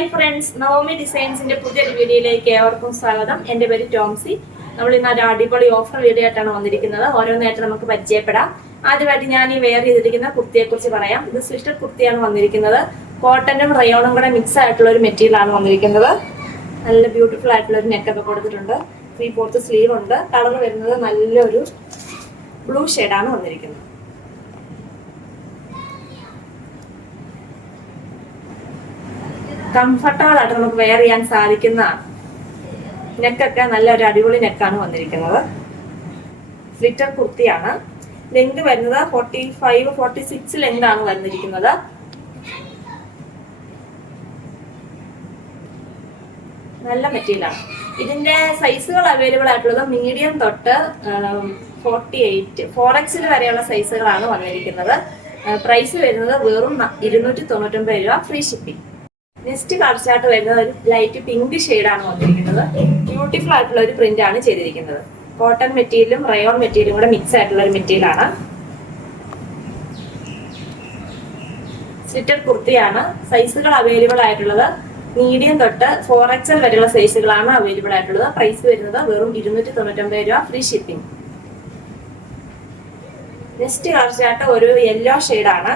Hi friends Naomi ഡിസൈൻസിന്റെ പുതിയൊരു വീഡിയോയിലേക്ക് ഏവർക്കും സ്വാഗതം. എന്റെ പേര് ടോംസി. നമ്മൾ ഇന്ന് ഒരു അടിപൊളി ഓഫർ വീഡിയോ ആയിട്ടാണ് വന്നിരിക്കുന്നത്. ഓരോന്നായിട്ട് നമുക്ക് പരിചയപ്പെടാം. ആദ്യമായിട്ട് ഞാൻ ഈ വെയർ ചെയ്തിരിക്കുന്ന കുർത്തിയെ കുറിച്ച് പറയാം. ഇത് സ്വിസ്റ്റർ കുർത്തിയാണ് വന്നിരിക്കുന്നത്. കോട്ടനും റയോണും കൂടെ മിക്സ് ആയിട്ടുള്ള ഒരു മെറ്റീരിയൽ ആണ് വന്നിരിക്കുന്നത്. നല്ല ബ്യൂട്ടിഫുൾ ആയിട്ടുള്ള ഒരു നെക്കൊക്കെ കൊടുത്തിട്ടുണ്ട്. ത്രീ ഫോർത്ത് സ്ലീവ് ഉണ്ട്. കളർ വരുന്നത് നല്ലൊരു ബ്ലൂ ഷെയ്ഡാണ് വന്നിരിക്കുന്നത്. കംഫർട്ടബിൾ ആയിട്ട് നമുക്ക് വെയർ ചെയ്യാൻ സാധിക്കുന്ന നെക്കൊക്കെ നല്ല ഒരു അടിപൊളി നെക്കാണ് വന്നിരിക്കുന്നത്. സ്ലിറ്റർ കുർത്തിയാണ്. ലെങ്ത് വരുന്നത് forty five forty six length ആണ് വന്നിരിക്കുന്നത്. നല്ല മെറ്റീരിയലാണ് ഇതിന്റെ സൈസുകൾ അവൈലബിൾ ആയിട്ടുള്ളത് മീഡിയം തൊട്ട് ഫോർട്ടി എയ്റ്റ് ഫോർ എക്സിൽ വരെയുള്ള സൈസുകളാണ് വന്നിരിക്കുന്നത്. പ്രൈസ് വരുന്നത് വെറും ഇരുന്നൂറ്റി തൊണ്ണൂറ്റൊമ്പത് രൂപ ഫ്രീ ഷിപ്പിംഗ് നെക്സ്റ്റ് കളർ വരുന്നത് ഒരു ലൈറ്റ് പിങ്ക് ആണ് വന്നിരിക്കുന്നത്. ബ്യൂട്ടിഫുൾ ആയിട്ടുള്ള ഒരു പ്രിന്റ് ആണ് ചെയ്തിരിക്കുന്നത്. കോട്ടൺ മെറ്റീരിയലും റയോൺ മെറ്റീരിയലും കൂടെ മിക്സ് ആയിട്ടുള്ള ഒരു മെറ്റീരിയൽ ആണ്. സ്ലിറ്റഡ് കുർത്തിയാണ്. സൈസുകൾ അവൈലബിൾ ആയിട്ടുള്ളത് മീഡിയം തൊട്ട് ഫോർ എക്സൽ വരെയുള്ള സൈസുകളാണ് അവൈലബിൾ ആയിട്ടുള്ളത്. പ്രൈസ് വരുന്നത് വെറും ഇരുന്നൂറ്റി തൊണ്ണൂറ്റൊമ്പത് രൂപ ഫ്രീ ഷിപ്പിംഗ് നെക്സ്റ്റ് കളർ ഒരു യെല്ലോ ഷെയ്ഡാണ്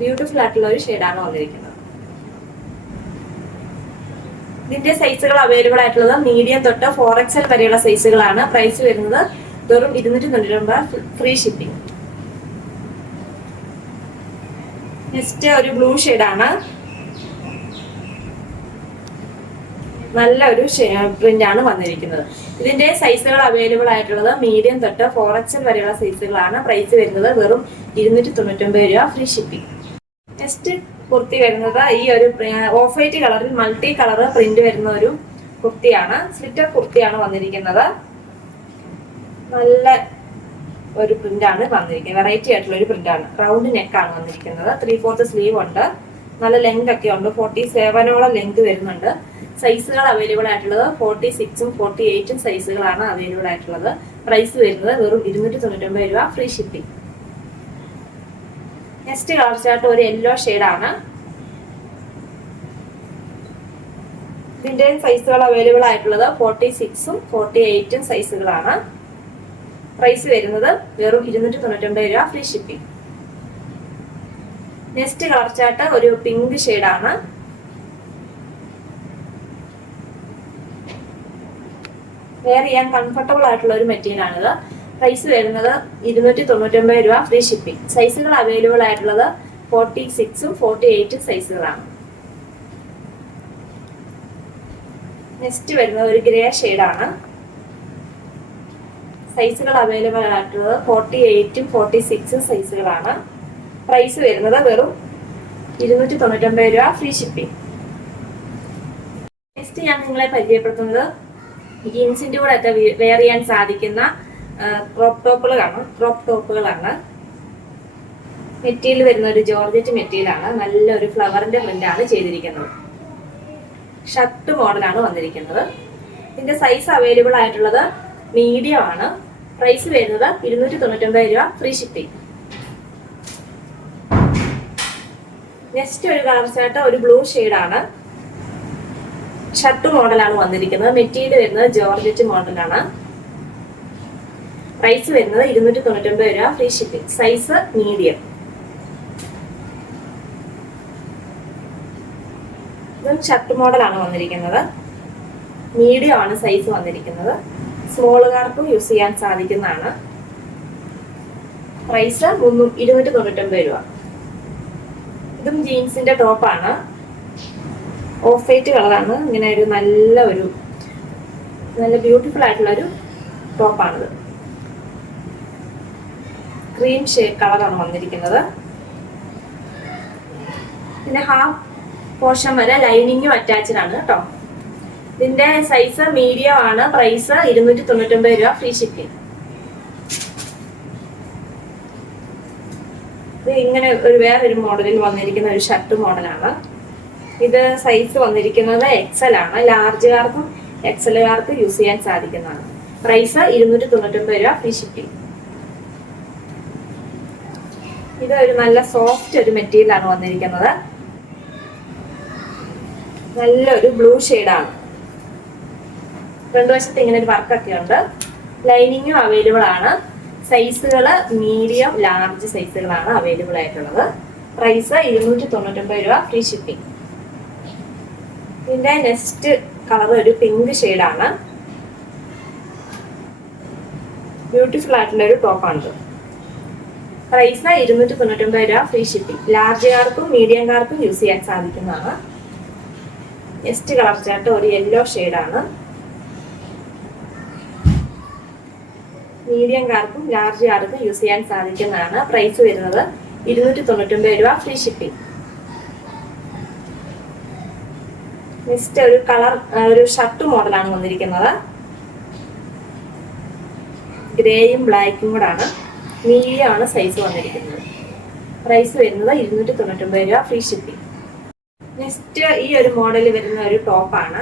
ബ്യൂട്ടിഫുൾ ആയിട്ടുള്ള ഒരു ഷെയ്ഡാണ് വന്നിരിക്കുന്നത്. ഇതിന്റെ സൈസുകൾ അവൈലബിൾ ആയിട്ടുള്ളത് മീഡിയം തൊട്ട് ഫോർ എക്സൽ വരെയുള്ള സൈസുകളാണ് പ്രൈസ് വരുന്നത് വെറും ഇരുന്നൂറ്റി തൊണ്ണൂറ്റി ഫ്രീ ഷിപ്പിംഗ് നെക്സ്റ്റ് ഒരു ബ്ലൂ ആണ്. നല്ല ഒരു പ്രിന്റ് ആണ് വന്നിരിക്കുന്നത്. ഇതിന്റെ സൈസുകൾ അവൈലബിൾ ആയിട്ടുള്ളത് മീഡിയം തൊട്ട് ഫോർ എക്സൽ വരെയുള്ള സൈസുകളാണ് പ്രൈസ് വരുന്നത് വെറും ഇരുന്നൂറ്റി തൊണ്ണൂറ്റൊമ്പത് രൂപ ഫ്രീ ഷിപ്പിംഗ് നെക്സ്റ്റ് കുർത്തി വരുന്നത് ഈ ഒരു ഓഫ് വൈറ്റ് കളറിൽ മൾട്ടി കളർ പ്രിന്റ് വരുന്ന ഒരു കുർത്തിയാണ്. സ്ലിറ്റർ കുർത്തിയാണ് വന്നിരിക്കുന്നത്. നല്ല ഒരു പ്രിന്റ് ആണ് വന്നിരിക്കുന്നത്. വെറൈറ്റി ആയിട്ടുള്ള ഒരു പ്രിന്റ് ആണ് റൗണ്ട് നെക്ക് ആണ് വന്നിരിക്കുന്നത്. ത്രീ ഫോർത്ത് സ്ലീവ് ഉണ്ട്. നല്ല ലെങ്ത് ഒക്കെ ഉണ്ട്. ഫോർട്ടി സെവനോളം ലെങ്ത് വരുന്നുണ്ട്. സൈസുകൾ അവൈലബിൾ ആയിട്ടുള്ളത് ഫോർട്ടി സിക്സും ഫോർട്ടി എയ്റ്റും സൈസുകളാണ് അവൈലബിൾ ആയിട്ടുള്ളത്. പ്രൈസ് വരുന്നത് വെറും ഇരുന്നൂറ്റി തൊണ്ണൂറ്റൊമ്പത് രൂപ. Free shipping. Next colour chart ഒരു യെല്ലോ ആണ്. ഇതിന്റെ സൈസുകൾ അവൈലബിൾ ആയിട്ടുള്ളത് ഫോർട്ടി സിക്സും ഫോർട്ടി എയ്റ്റും സൈസുകളാണ് പ്രൈസ് വരുന്നത് വെറും ഇരുന്നൂറ്റി തൊണ്ണൂറ്റൊമ്പത് രൂപ free shipping next colour chart ഒരു പിങ്ക് ആണ്. വെയർ ചെയ്യാൻ കംഫർട്ടബിൾ ആയിട്ടുള്ള ഒരു മെറ്റീരിയൽ ആണിത്. പ്രൈസ് വരുന്നത് ഇരുന്നൂറ്റി തൊണ്ണൂറ്റൊമ്പത് രൂപ ഫ്രീ ഷിപ്പിംഗ് സൈസുകൾ അവൈലബിൾ ആയിട്ടുള്ളത് ഫോർട്ടി സിക്സും ഫോർട്ടി എയ്റ്റും സൈസുകളാണ് നെക്സ്റ്റ് വരുന്നത് ഒരു ഗ്രേ ആണ്. സൈസുകൾ അവൈലബിൾ ആയിട്ടുള്ളത് ഫോർട്ടി എയ്റ്റും ഫോർട്ടി സിക്സും സൈസുകളാണ് പ്രൈസ് വരുന്നത് വെറും ഇരുന്നൂറ്റി തൊണ്ണൂറ്റൊമ്പത് രൂപ ഫ്രീ ഷിപ്പിംഗ് നെക്സ്റ്റ് ഞാൻ നിങ്ങളെ പരിചയപ്പെടുത്തുന്നത് ജീൻസിന്റെ കൂടെ ഒക്കെ വെയർ ചെയ്യാൻ സാധിക്കുന്ന ക്രോപ്പ് ടോപ്പുകൾ കാണും. ക്രോപ്പ് ടോപ്പുകളാണ് മെറ്റീരിയൽ വരുന്ന ഒരു ജോർജറ്റ് മെറ്റീരിയലാണ് നല്ലൊരു ഫ്ലവറിന്റെ പ്രിന്റ് ആണ് ചെയ്തിരിക്കുന്നത്. ഷർട്ട് മോഡലാണ് വന്നിരിക്കുന്നത്. ഇതിന്റെ സൈസ് അവൈലബിൾ ആയിട്ടുള്ളത് മീഡിയം ആണ്. പ്രൈസ് വരുന്നത് ഇരുന്നൂറ്റി തൊണ്ണൂറ്റൊമ്പത് രൂപ ഫ്രീ ഷിപ്പിംഗ് നെക്സ്റ്റ് ഒരു കളർ ഷർട്ട് ഒരു ബ്ലൂ ആണ്. ഷർട്ട് മോഡലാണ് വന്നിരിക്കുന്നത്. മെറ്റീരിയൽ വരുന്നത് ജോർജറ്റ് മോഡലാണ് പ്രൈസ് വരുന്നത് ഇരുന്നൂറ്റി തൊണ്ണൂറ്റൊമ്പത് രൂപ ഫ്രീ ഷിപ്പിംഗ് സൈസ് മീഡിയം ഇതും ഷർട്ട് മോഡലാണ് വന്നിരിക്കുന്നത്. മീഡിയം ആണ് സൈസ് വന്നിരിക്കുന്നത്. സ്മോളുകാർക്കും യൂസ് ചെയ്യാൻ സാധിക്കുന്നതാണ്. പ്രൈസ് ഇരുന്നൂറ്റി തൊണ്ണൂറ്റൊമ്പത് രൂപ. ഇതും ജീൻസിന്റെ ടോപ്പാണ് ഓഫ് വൈറ്റ് കളറാണ് ഇങ്ങനെ ഒരു നല്ല ഒരു നല്ല ബ്യൂട്ടിഫുൾ ആയിട്ടുള്ള ഒരു ടോപ്പാണിത് ക്രീം ഷേഡ് കളറാണ് വന്നിരിക്കുന്നത്. പിന്നെ ഹാഫ് പോർഷൻ വരെ ലൈനിങ്ങും അറ്റാച്ച്ഡ് ആണ് കേട്ടോ ഇതിന്റെ സൈസ് മീഡിയം ആണ്. പ്രൈസ് ഇരുന്നൂറ്റി തൊണ്ണൂറ്റൊമ്പത് രൂപ ഫ്രീ ഷിപ്പിംഗ് ഇത് ഇങ്ങനെ ഒരു വേറൊരു മോഡലിൽ വന്നിരിക്കുന്ന ഒരു ഷർട്ട് മോഡലാണ് ഇത് സൈസ് വന്നിരിക്കുന്നത് എക്സൽ ആണ്. ലാർജുകാർക്കും എക്സലുകാർക്കും യൂസ് ചെയ്യാൻ സാധിക്കുന്നതാണ്. പ്രൈസ് ഇരുന്നൂറ്റി തൊണ്ണൂറ്റൊമ്പത് രൂപ ഫ്രീ ഷിപ്പിംഗ് ഇത് ഒരു നല്ല സോഫ്റ്റ് ഒരു മെറ്റീരിയൽ ആണ് വന്നിരിക്കുന്നത്. നല്ലൊരു ബ്ലൂ ആണ്. രണ്ടുവശത്ത് വശത്ത് ഇങ്ങനെ ഒരു വർക്കൊക്കെ ഉണ്ട്. ലൈനിങ്ങും അവൈലബിൾ ആണ്. സൈസുകൾ മീഡിയം ലാർജ് സൈസുകളാണ് അവൈലബിൾ ആയിട്ടുള്ളത്. പ്രൈസ് ഇരുന്നൂറ്റി തൊണ്ണൂറ്റൊമ്പത് രൂപ ഫ്രീ ഷിപ്പിംഗ് ഇതിന്റെ നെക്സ്റ്റ് കളർ ഒരു പിങ്ക് ഷെയ്ഡാണ് ബ്യൂട്ടിഫുൾ ആയിട്ടുള്ള ഒരു ടോപ്പാണിത് പ്രൈസ് ഇരുന്നൂറ്റി തൊണ്ണൂറ്റൊമ്പത് രൂപ ഫ്രീ ഷിപ്പിംഗ് ലാർജ് കാർക്കും മീഡിയം മീഡിയംകാർക്കും യൂസ് ചെയ്യാൻ സാധിക്കുന്നതാണ്. നെക്സ്റ്റ് കളർ ചാർട്ട് ഒരു യെല്ലോ ഷെയ്ഡാണ് ലാർജ് ലാർജുകാർക്കും യൂസ് ചെയ്യാൻ സാധിക്കുന്നതാണ്. പ്രൈസ് വരുന്നത് ഇരുന്നൂറ്റി തൊണ്ണൂറ്റൊമ്പത് രൂപ ഫ്രീ ഷിപ്പിംഗ് നെക്സ്റ്റ് ഒരു കളർ ഒരു ഷർട്ട് മോഡലാണ് വന്നിരിക്കുന്നത്. ഗ്രേയും ബ്ലാക്കും കൂടെ ആണ് സൈസ് വന്നിരിക്കുന്നത്. പ്രൈസ് വരുന്നത് ഇരുന്നൂറ്റി തൊണ്ണൂറ്റൊമ്പത് രൂപ ഫ്രീ ഷിപ്പിംഗ് നെക്സ്റ്റ് ഈ ഒരു മോഡൽ വരുന്ന ഒരു ടോപ്പാണ്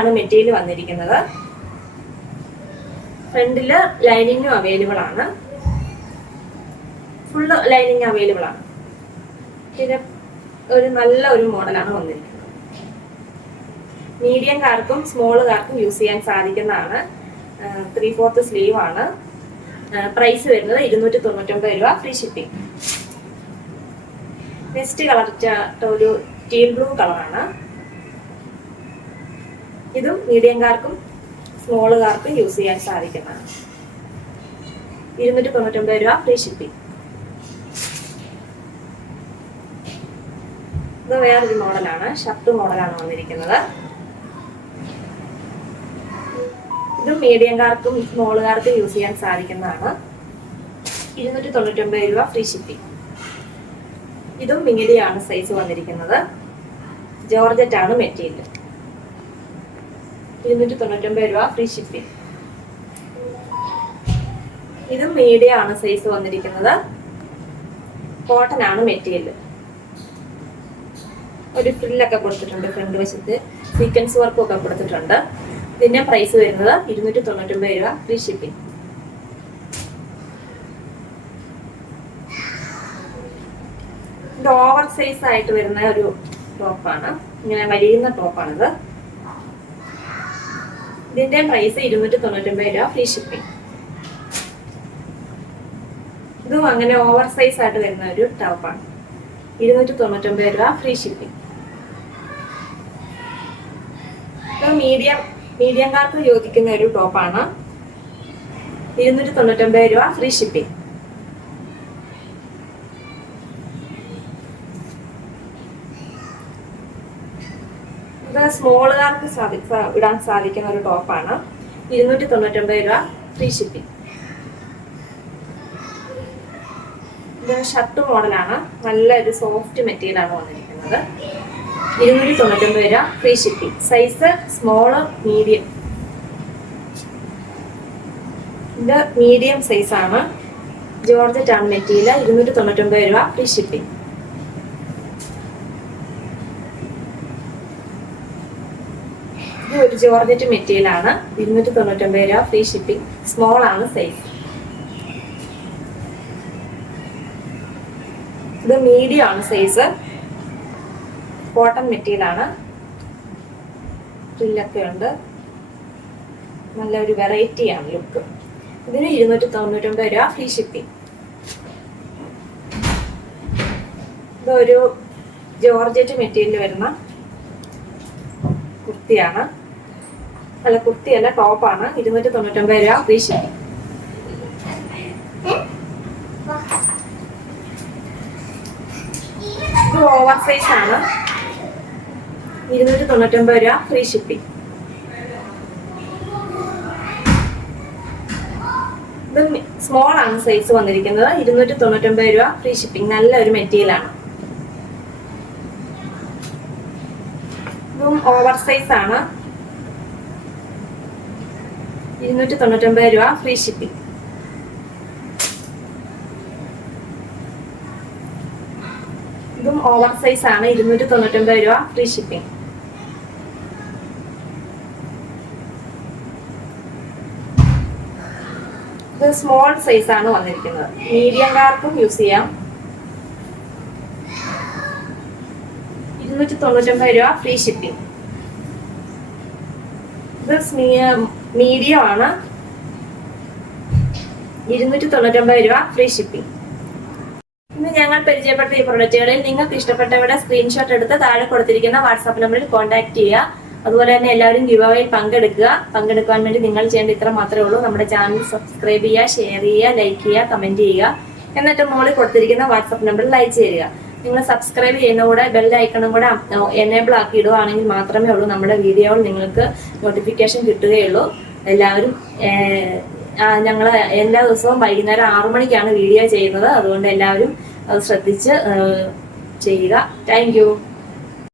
ആണ്. മെറ്റീരിയൽ വന്നിരിക്കുന്നത്. ഫ്രണ്ടിൽ ലൈനിങ്ങും അവൈലബിൾ ആണ്. ഫുള്ള് ലൈനിങ് അവൈലബിൾ ആണ്. പിന്നെ ഒരു നല്ല ഒരു മോഡലാണ് വന്നിരിക്കുന്നത്. മീഡിയം കാർക്കും സ്മോൾ കാർക്കും യൂസ് ചെയ്യാൻ സാധിക്കുന്നതാണ്. ത്രീ ഫോർത്ത് സ്ലീവ് ആണ്. പ്രൈസ് വരുന്നത് ഇരുന്നൂറ്റി തൊണ്ണൂറ്റൊമ്പത് രൂപ ഫ്രീ ഷിപ്പിംഗ് നെക്സ്റ്റ് കളർ ഒരു ടീൽ ബ്ലൂ കളറാണ് ഇതും മീഡിയംകാർക്കും സ്മോളുകാർക്കും യൂസ് ചെയ്യാൻ സാധിക്കുന്നതാണ്. ഇരുന്നൂറ്റി തൊണ്ണൂറ്റൊമ്പത് രൂപ ഫ്രീ ഷിപ്പിംഗ് ഇത് വേറൊരു മോഡലാണ് ഷർട്ട് മോഡലാണ് വന്നിരിക്കുന്നത്. ഇതും മീഡിയംകാർക്കും സ്മോളുകാർക്കും യൂസ് ചെയ്യാൻ സാധിക്കുന്നതാണ്. ഇരുന്നൂറ്റി തൊണ്ണൂറ്റി ഒമ്പത് രൂപ ഫ്രീ ഷിപ്പിംഗ്. ഇതും മീഡിയാണ് സൈസ് വന്നിരിക്കുന്നത്. ജോർജറ്റ് ആണ് മെറ്റീരിയൽ. ഇരുന്നൂറ്റി തൊണ്ണൂറ്റൊമ്പത് രൂപ ഫ്രീ ഷിപ്പിംഗ്. ഇതും മീഡിയ ആണ് സൈസ് വന്നിരിക്കുന്നത്. കോട്ടൺ ആണ് മെറ്റീരിയൽ. ഒരു ഫ്രില്ലൊക്കെ കൊടുത്തിട്ടുണ്ട് ഫ്രണ്ട് വശത്ത്. സീക്വൻസ് വർക്കും ഒക്കെ കൊടുത്തിട്ടുണ്ട്. ഇതിന്റെ പ്രൈസ് വരുന്നത് ഇരുന്നൂറ്റി തൊണ്ണൂറ്റൊമ്പത് രൂപ ഫ്രീ ഷിപ്പിംഗ് ഓവർ സൈസ് ആയിട്ട് വരുന്ന ഒരു ടോപ്പാണ് ഇങ്ങനെ വലിയുന്ന ടോപ്പാണിത് ഇതിന്റെ പ്രൈസ് ഇരുന്നൂറ്റി തൊണ്ണൂറ്റൊമ്പത് രൂപ ഫ്രീ ഷിപ്പിംഗ് ഇതും അങ്ങനെ ഓവർ സൈസ് ആയിട്ട് വരുന്ന ഒരു ടോപ്പാണ് ഇരുന്നൂറ്റി തൊണ്ണൂറ്റൊമ്പത് രൂപ ഫ്രീ ഷിപ്പിംഗ് മീഡിയം മീഡിയംകാർക്ക് യോജിക്കുന്ന ഒരു ടോപ്പാണ്. ഇരുന്നൂറ്റി തൊണ്ണൂറ്റൊമ്പത് രൂപ ഫ്രീ ഷിപ്പിംഗ് ഇത് സ്മോളുകാർക്ക് സാധി ഇടാൻ സാധിക്കുന്ന ഒരു ടോപ്പാണ്. ഇരുന്നൂറ്റി തൊണ്ണൂറ്റൊമ്പത് രൂപ ഫ്രീ ഷിപ്പിംഗ് ഇത് ഷർട്ട് മോഡലാണ്. നല്ലൊരു സോഫ്റ്റ് മെറ്റീരിയലാണ് വന്നിരിക്കുന്നത്. ഇരുന്നൂറ്റി തൊണ്ണൂറ്റൊമ്പത് രൂപ free shipping size small medium ഇത് മീഡിയം സൈസ് ആണ്. ജോർജറ്റ് മെറ്റീരിയൽ ഇരുന്നൂറ്റി തൊണ്ണൂറ്റൊമ്പത് രൂപ ഫ്രീ ഷിപ്പിംഗ് ഇത് ഒരു ജോർജറ്റ് മെറ്റീരിയൽ ആണ്. ഇരുന്നൂറ്റി തൊണ്ണൂറ്റൊമ്പത് രൂപ ഫ്രീ ഷിപ്പിംഗ് സ്മോൾ ആണ് സൈസ് ഇത് മീഡിയം ആണ് സൈസ് കോട്ടൺ മെറ്റീരിയൽ ആണ് ഫ്രില്ലൊക്കെ ഉണ്ട്. നല്ല ഒരു വെറൈറ്റി ആണ് ലുക്ക്. ഇതിന് ഇരുന്നൂറ്റി തൊണ്ണൂറ്റൊമ്പത് രൂപ ഫ്രീ ഷിപ്പിംഗ്. ഇതൊരു ജോർജറ്റ് മെറ്റീരിയൽ വരുന്ന കുർത്തിയാണ്. അല്ല കുർത്തിയല്ല ടോപ്പാണ്. ഇരുന്നൂറ്റി തൊണ്ണൂറ്റൊമ്പത് രൂപ ഫ്രീ ഷിപ്പിംഗ്. ഇത് ഓവർ സൈസ് ആണ് ഇരുന്നൂറ്റി തൊണ്ണൂറ്റൊമ്പത് രൂപ ഫ്രീ ഷിപ്പിംഗ് ഇത് സ്മോൾ ആണ് സൈസ് വന്നിരിക്കുന്നത്. ഇരുന്നൂറ്റി തൊണ്ണൂറ്റൊമ്പത് രൂപ ഫ്രീ ഷിപ്പിംഗ് നല്ല ഒരു മെറ്റീരിയൽ ആണ്. ഇതും ഓവർ സൈസ് ആണ്. ഇരുന്നൂറ്റി തൊണ്ണൂറ്റൊമ്പത് രൂപ ഫ്രീ ഷിപ്പിംഗ് ഇതും ഓവർ സൈസ് ആണ്. ഇരുന്നൂറ്റി തൊണ്ണൂറ്റൊമ്പത് രൂപ ഫ്രീ ഷിപ്പിംഗ് ഇത് സ്മോൾ സൈസ് ആണ് വന്നിരിക്കുന്നത്. മീഡിയംകാർക്കും യൂസ് ചെയ്യാം. ഇരുന്നൂറ്റി തൊണ്ണൂറ്റൊമ്പത് രൂപ ഫ്രീ ഷിപ്പിംഗ് ഇത് മീഡിയം ആണ്. ഇരുന്നൂറ്റി തൊണ്ണൂറ്റൊമ്പത് രൂപ ഫ്രീ ഷിപ്പിംഗ് ഇന്ന് ഞങ്ങൾ പരിചയപ്പെട്ട ഈ പ്രൊഡക്റ്റുകളിൽ നിങ്ങൾക്ക് ഇഷ്ടപ്പെട്ടവരുടെ സ്ക്രീൻഷോട്ട് എടുത്ത് താഴെ കൊടുത്തിരിക്കുന്ന വാട്സാപ്പ് നമ്പറിൽ കോൺടാക്ട് ചെയ്യുക. അതുപോലെ തന്നെ എല്ലാവരും ഗിവ് പങ്കെടുക്കുക. പങ്കെടുക്കാൻ വേണ്ടി നിങ്ങൾ ചെയ്യേണ്ട ഇത്ര മാത്രമേ ഉള്ളൂ. നമ്മുടെ ചാനൽ സബ്സ്ക്രൈബ് ചെയ്യുക ഷെയർ ചെയ്യുക ലൈക്ക് ചെയ്യുക കമന്റ് ചെയ്യുക. എന്നിട്ട് മോളിൽ കൊടുത്തിരിക്കുന്ന വാട്സപ്പ് നമ്പറിൽ അയച്ചു തരിക. നിങ്ങൾ സബ്സ്ക്രൈബ് ചെയ്യുന്ന കൂടെ ബെൽ ഐക്കണും കൂടെ എനേബിൾ ആക്കി ഇടുകയാണെങ്കിൽ മാത്രമേ ഉള്ളൂ നമ്മുടെ വീഡിയോകൾ നിങ്ങൾക്ക് നോട്ടിഫിക്കേഷൻ കിട്ടുകയുള്ളൂ. എല്ലാവരും ഞങ്ങൾ എല്ലാ ദിവസവും വൈകുന്നേരം ആറു മണിക്കാണ് വീഡിയോ ചെയ്യുന്നത്. അതുകൊണ്ട് എല്ലാവരും ശ്രദ്ധിച്ച് ചെയ്യുക. താങ്ക്